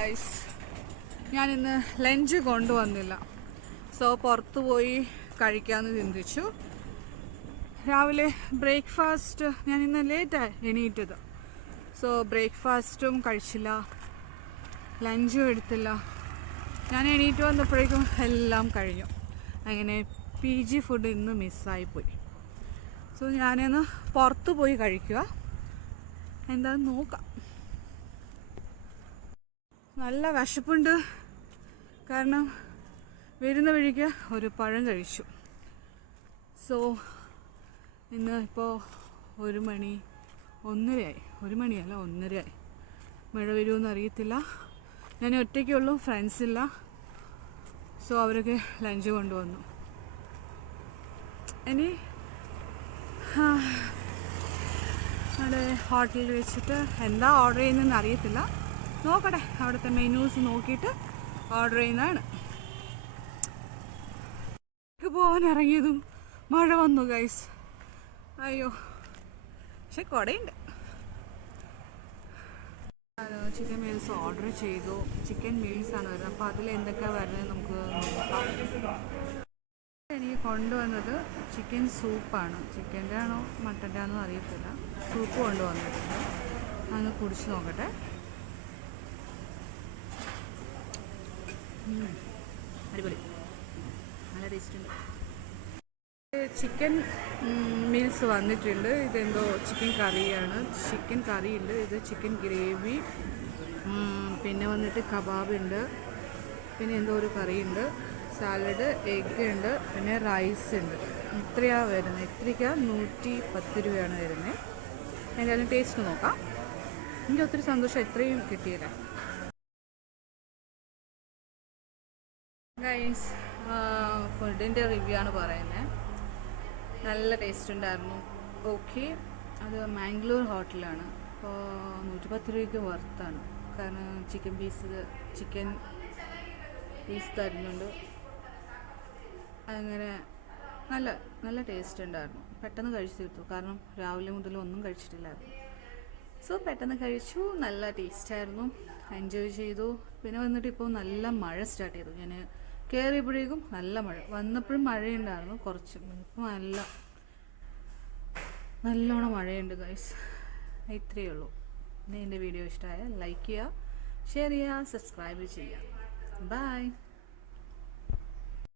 Guys, ഞാനിന്ന് lunch കൊണ്ടുവന്നില്ല. So പുറത്തു പോയി കഴിക്കാമെന്ന് ചിന്തിച്ചു. രാവിലെ ബ്രേക്ക്ഫാസ്റ്റ് ഞാൻ ഇന്ന് ലേറ്റായി എണീറ്റത്. സോ ബ്രേക്ക്ഫാസ്റ്റും കഴിച്ചില്ല, ലഞ്ചും എടുത്തില്ല. ഞാൻ എണീറ്റ് വന്നപ്പോഴേക്കും എല്ലാം കഴിഞ്ഞു. അങ്ങനെ PG ഫുഡ് ഇന്ന് മിസ്സായിപ്പോയി. സോ ഞാനിന്ന് പുറത്ത് പോയി കഴിക്കുക. എന്താണെന്ന് നോക്കാം. നല്ല വിശപ്പുണ്ട്, കാരണം വരുന്ന വഴിക്ക് ഒരു പഴം കഴിച്ചു. സോ ഇന്ന് ഇപ്പോൾ 1 മണി 1:30ആയി. 1 മണിയല്ല 1:30ആയി. മഴ വരുമെന്ന് അറിയത്തില്ല. ഞാൻ ഒറ്റയ്ക്കുള്ളൂ, ഫ്രണ്ട്സ് ഇല്ല. സോ അവരൊക്കെ ലഞ്ച് കൊണ്ടുവന്നു. ഇനി അവിടെ ഹോട്ടലിൽ വെച്ചിട്ട് എന്താ ഓർഡർ ചെയ്യുന്നതെന്ന് അറിയത്തില്ല. നോക്കട്ടെ, അവിടുത്തെ മെനൂസ് നോക്കിയിട്ട് ഓർഡർ ചെയ്യുന്നതാണ്. പോകാൻ ഇറങ്ങിയതും മഴ വന്നു ഗൈസ്. അയ്യോ, പക്ഷെ കുടയുണ്ട്. ചിക്കൻ മീൽസ് ഓർഡർ ചെയ്തു. ചിക്കൻ മീൽസ് ആണ് വരുന്നത്. അപ്പോൾ അതിൽ എന്തൊക്കെയാണ് വരുന്നത് നമുക്ക് നോക്കാം. എനിക്ക് കൊണ്ടുവന്നത് ചിക്കൻ സൂപ്പാണ്. ചിക്കൻ്റെ ആണോ മട്ടൻ്റെ ആണോ അറിയത്തില്ല. സൂപ്പ് കൊണ്ടുവന്നിട്ടുണ്ട്. അതൊന്ന് കുടിച്ച് നോക്കട്ടെ. അടിപൊളി, നല്ല ടേസ്റ്റ് ഉണ്ട്. ചിക്കൻ മീൽസ് വന്നിട്ടുണ്ട്. ഇതെന്തോ ചിക്കൻ കറിയാണ്. ചിക്കൻ കറി ഉണ്ട്. ഇത് ചിക്കൻ ഗ്രേവി, പിന്നെ വന്നിട്ട് കബാബ് ഉണ്ട്, പിന്നെ എന്തോ ഒരു കറിയുണ്ട്, സാലഡ്, എഗ് ഉണ്ട്, പിന്നെ റൈസ് ഉണ്ട്. ഇത്രയാണ് വരുന്നത്. ഇത്രയ്ക്ക് 110 രൂപയാണ് വരുന്നത്. എന്തായാലും ടേസ്റ്റ് നോക്കാം. എനിക്ക് ഒത്തിരി സന്തോഷം ഇത്രയും കിട്ടിയില്ല. ഗൈസ്, ഫുഡിൻ്റെ റിവ്യൂ ആണ് പറയുന്നത്. നല്ല ടേസ്റ്റ് ഉണ്ടായിരുന്നു. ഓക്കെ, അത് മാംഗ്ലൂർ ഹോട്ടലാണ്. അപ്പോൾ 110 രൂപയ്ക്ക് വർത്താണ്. കാരണം ചിക്കൻ പീസ് തരുന്നുണ്ട്. അങ്ങനെ നല്ല ടേസ്റ്റ് ഉണ്ടായിരുന്നു. പെട്ടെന്ന് കഴിച്ചു തീർത്തു, കാരണം രാവിലെ മുതൽ ഒന്നും കഴിച്ചിട്ടില്ലായിരുന്നു. സോ പെട്ടെന്ന് കഴിച്ചു. നല്ല ടേസ്റ്റായിരുന്നു, എൻജോയ് ചെയ്തു. പിന്നെ വന്നിട്ട് ഇപ്പോൾ നല്ല മഴ സ്റ്റാർട്ട് ചെയ്തു. ഞാൻ കയറിയപ്പോഴേക്കും നല്ല മഴ, വന്നപ്പോഴും മഴയുണ്ടായിരുന്നു കുറച്ച്. ഇപ്പോൾ നല്ലോണം മഴയുണ്ട് ഗൈസ്. ഇത്രയേ ഉള്ളൂ. പിന്നെ എൻ്റെ വീഡിയോ ഇഷ്ടമായ ലൈക്ക് ചെയ്യുക, ഷെയർ ചെയ്യുക, സബ്സ്ക്രൈബ് ചെയ്യുക. ബൈ.